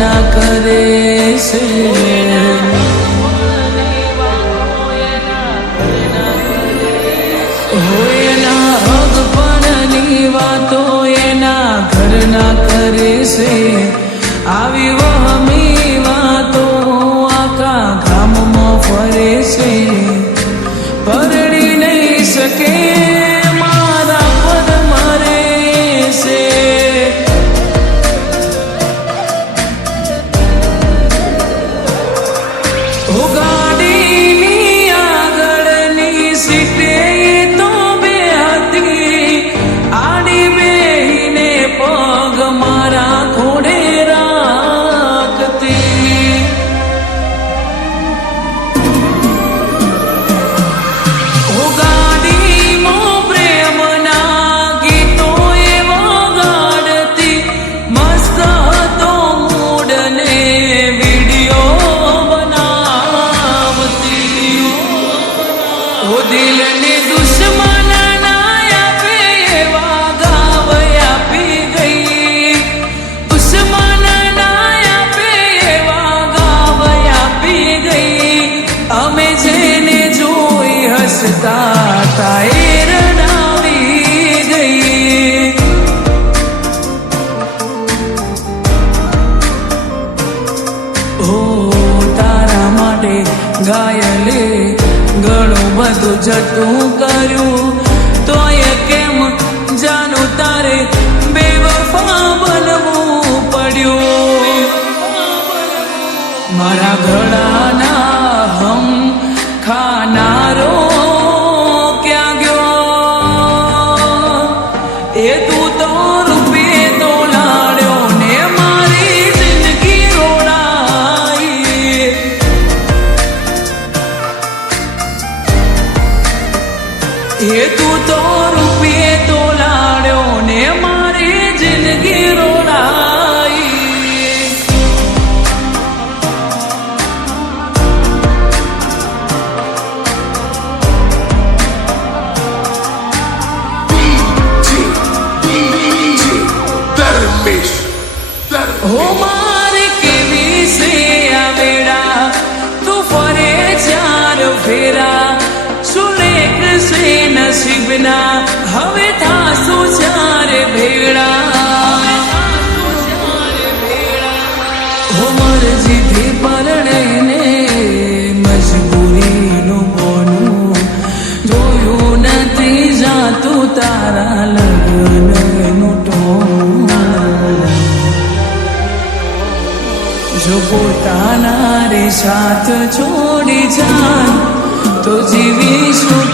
ઘરના કરે છે એના હગપણની વાતો એના ઘરના કરે છે આવી વહમી વાતો આખા ગામમાં ફરે છે પરણી નહીં શકે મારા પદ મરે છે ગાડીની આગળની સીટે તો બે હતી આડી બેહીને પગ મારા ખોડે રાખતી ગાડીમાં પ્રેમના ગીતો એ વગાડતી મસ્ત હતો મૂડ ને દિલને દુશ્મન ના આપે એવા ગાવ આપી ગઈ દુશ્મન ના આપે એવા ગાવ આપી ગઈ અમે જેને જોઈ હસતા તા એ રડાવી ગઈ ઓ તારા માટે ગાયલે ઘણું બધું જતું કર્યું તોય કેમ જાનું તારે બેવફા બનવું પડ્યું મારા ઘડાના હમ ખાનારો ક્યાં ગયો એ તું તો રૂપિયે તો લાડ્યો ને મારી જિંદગી રોડાઈ એ તું તો રૂપિયે તો લાડ્યો ને મારી જિંદગી રોડાઈ હો મારે કેવી છે આ વેડા તું ફરે ચાર ફેરા નસીબના હવે થાશું ચારે ભેળા હો મરજીથી પરણે મજબૂરીનું બોનું જોયું નથી જાતું તારા લગ્નનું ટોન જો પોતાના રે સાથ છોડી જાય તો જીવીશું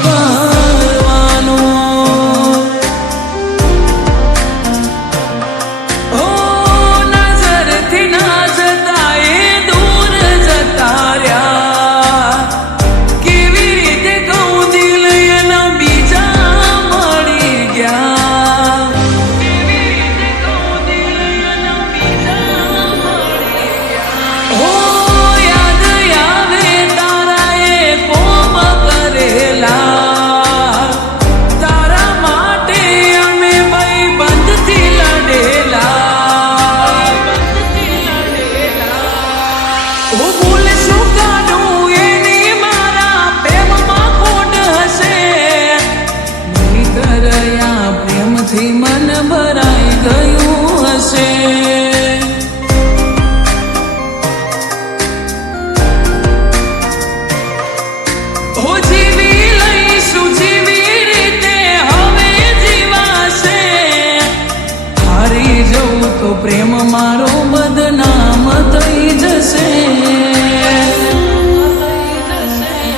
મન ભરાઈ ગયું હશે હો જીવી લઈશું જેવી રીતે હવે જીવાશે હારી જવું તો પ્રેમ મારો બદનામ થઈ જશે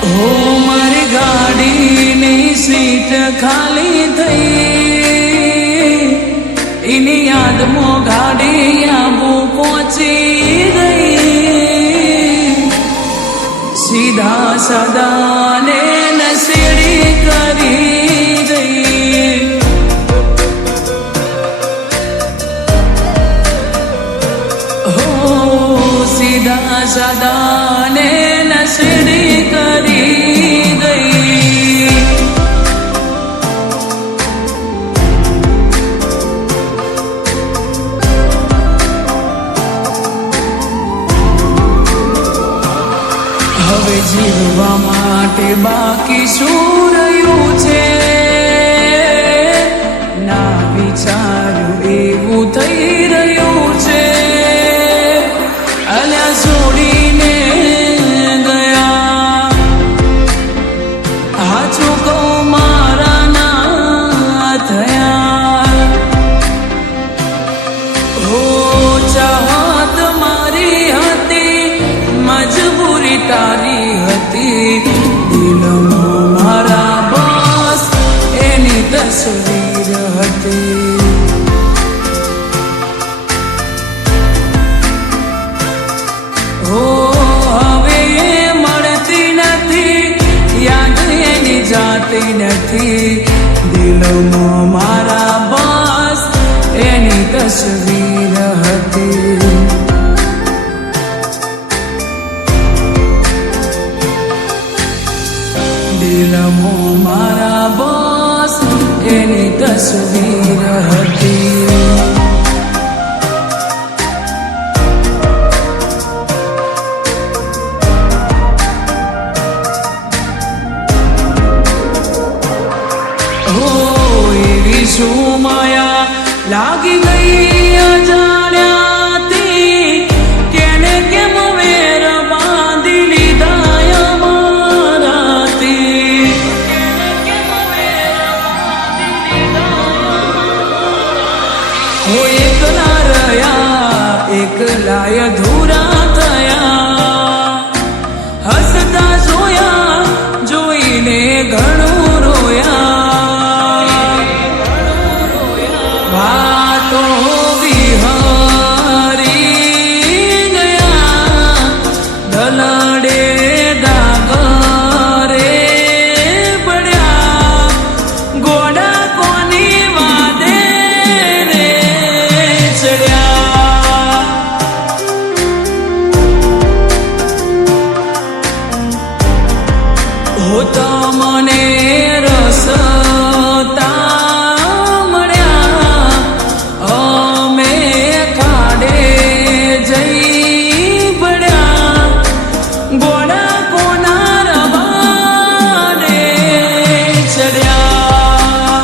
હો મારી ગાડીની સીટ ખાલી થઈ એની યાદમાં ગાડી આબુ પહોંચી ગઈ સીધા સદાને નસીડી કરી ગઈ હો સીધા સદાને નસીડી કરી ગઈ હવે જીવવા માટે બાકી શું રહ્યું છે ના વિચાર્યું એવું થઈ રહ્યું છે અલ્યા છોડીને ગયા હાચું કહું મારા ના થયા હો ચાહત મારી હતી મજબૂરી તારી હતી દિલમાં મારા બસ એની તસવીર હતી હો હવે મળતી નથી યાદ એની જાતી નથી દિલમાં મારા બસ એની તસવીર હતી દિલમાં મારા બસ એની તસવીર હતી હો એવી શું માયા લાગી ગઈ અજાણ્યાથી કેને કેમ વેર બાંધી લીધા અમારાથી હો એકલા રહ્યા એકલાય અધૂરા થયા હસતા જોયા જોઈને ઘણું રોયા વાતો વિહરી ગયા દલડે દાગરે પડ્યા ગોડા કોની વાદે રે ચડ્યા હો તમને રસતા મળ્યા અમે ખાડે જઈ પડ્યા ગોડા કોના રવાડે ચડ્યા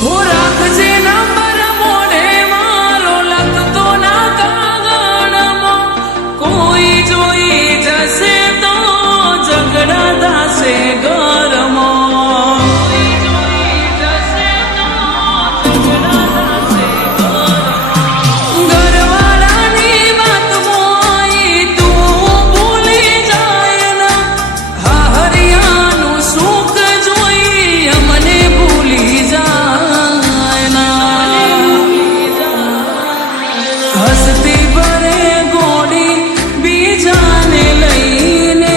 હો રાખજે નંબર મોઢે મારો લખતો ના કાગળમાં કોઈ જોઈ જશે તો ઝઘડા થશે ઘરમાં ઘરવાળાની વાત મોઈ તું ભૂલી જાય ના હાહરિયાનું સુખ જોઈ અમને ભૂલી જાય ના હસતી ભરે ગોડી બીજાને લઈને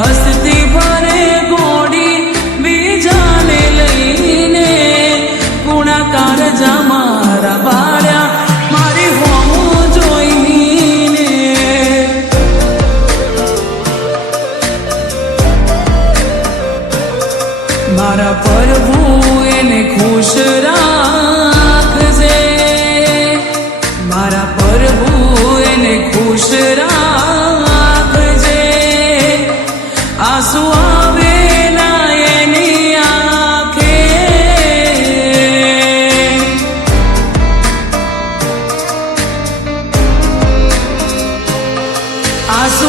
હસતી ભરે ગોડી બીજાને લઈને ગુણાકાર મારા બાળ્યા મારી હોમું જોઈને મારા પ્રભુ એને ખુશ રાખજે મારા પ્રભુ એને ખુશ રાખજે આંસુ આવે ના એની આંખે આંસુ